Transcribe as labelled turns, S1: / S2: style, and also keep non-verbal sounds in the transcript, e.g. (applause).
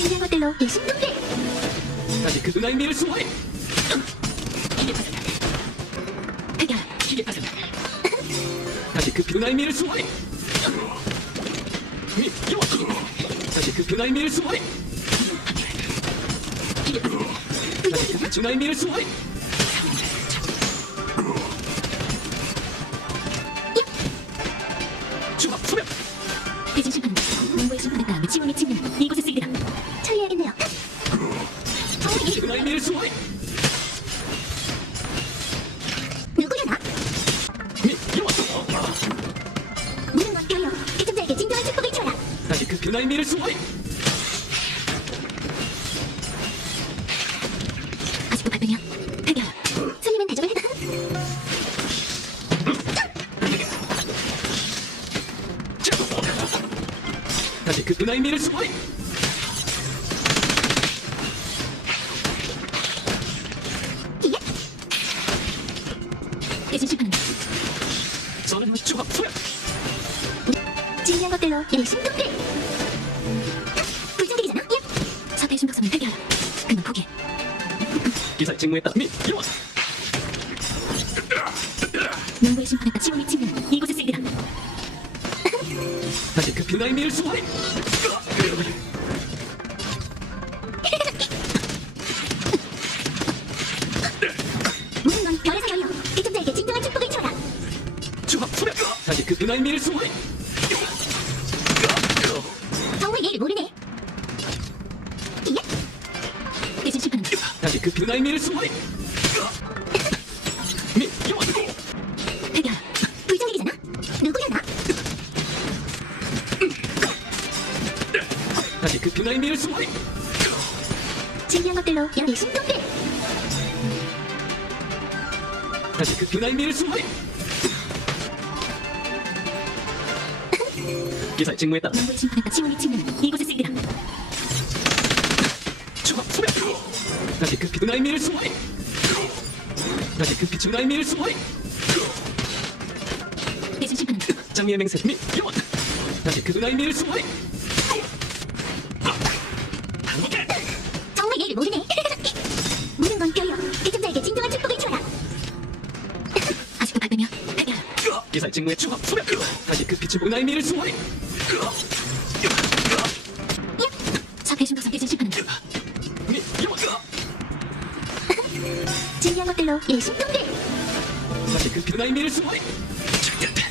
S1: 진리한 것들로 일심동체
S2: 다시 그 은하의 미를 수호해
S1: 이게 파산다 흑열
S2: 이게 파산 다시 그 은하의 미를 수호해 미 여와 다시 그 은하의 미를 수호해
S1: 이게 파산다
S2: 다시 그 은하의 미를 수호해 주합 소멸
S1: 대진 심판은 문고의 심판에 따라 지원이 찍는 이곳에 쓰이리라 처리해야겠네요.
S2: 은하의 미를 수호해
S1: 누구려나?
S2: 미 여와.
S1: 모든 건 되어 대전자에게 진정한 축복을 주어라.
S2: 다시 그 은하의 미를 수호해
S1: 아직도 발병이야
S2: 그 은하의 미를 수호해
S1: 이게? 대진 심판은
S2: 저는 주합 소멸.
S1: 진리한 것들로 일심동체 불정들이잖아. 예. 사대의 신박성은 흑열 그만 포기해.
S2: 기사에 직무했다 미 여와
S1: 문고의 심판에 따라 지원이 쓰이리라
S2: 다시 그 은하의 미를 수호해
S1: 건 별에서 열려 대전자에게 진정한 축복을 주어라
S2: 주합 소멸 다시 그 은하의 미를 수호해
S1: 정말 얘를 모르네 이게 대진 심판은
S2: 다시 그 은하의 미를 수호해 미
S1: 흑열 불
S2: 그 은하의 미를
S1: 것들로
S2: 다시 그 미를 기사에 직무했다.
S1: 지원이 찍는 이곳에 쓰이리라
S2: 주합 소멸 다시 그 미를 다시 그 은하의 미를 장미의 맹세 다시 그 미를 수호해
S1: 정말 얘를 모르네. 모든 건 별려 대전자에게 진정한 축복을 주어라. 아직도 흑열
S2: 기사에 직무해 주합 소멸 다시 그 빛의 은하의 미를 수호해
S1: 심판은 진리한 (laughs) 것들로 일심동대
S2: 다시 그 은하의 미를 수호해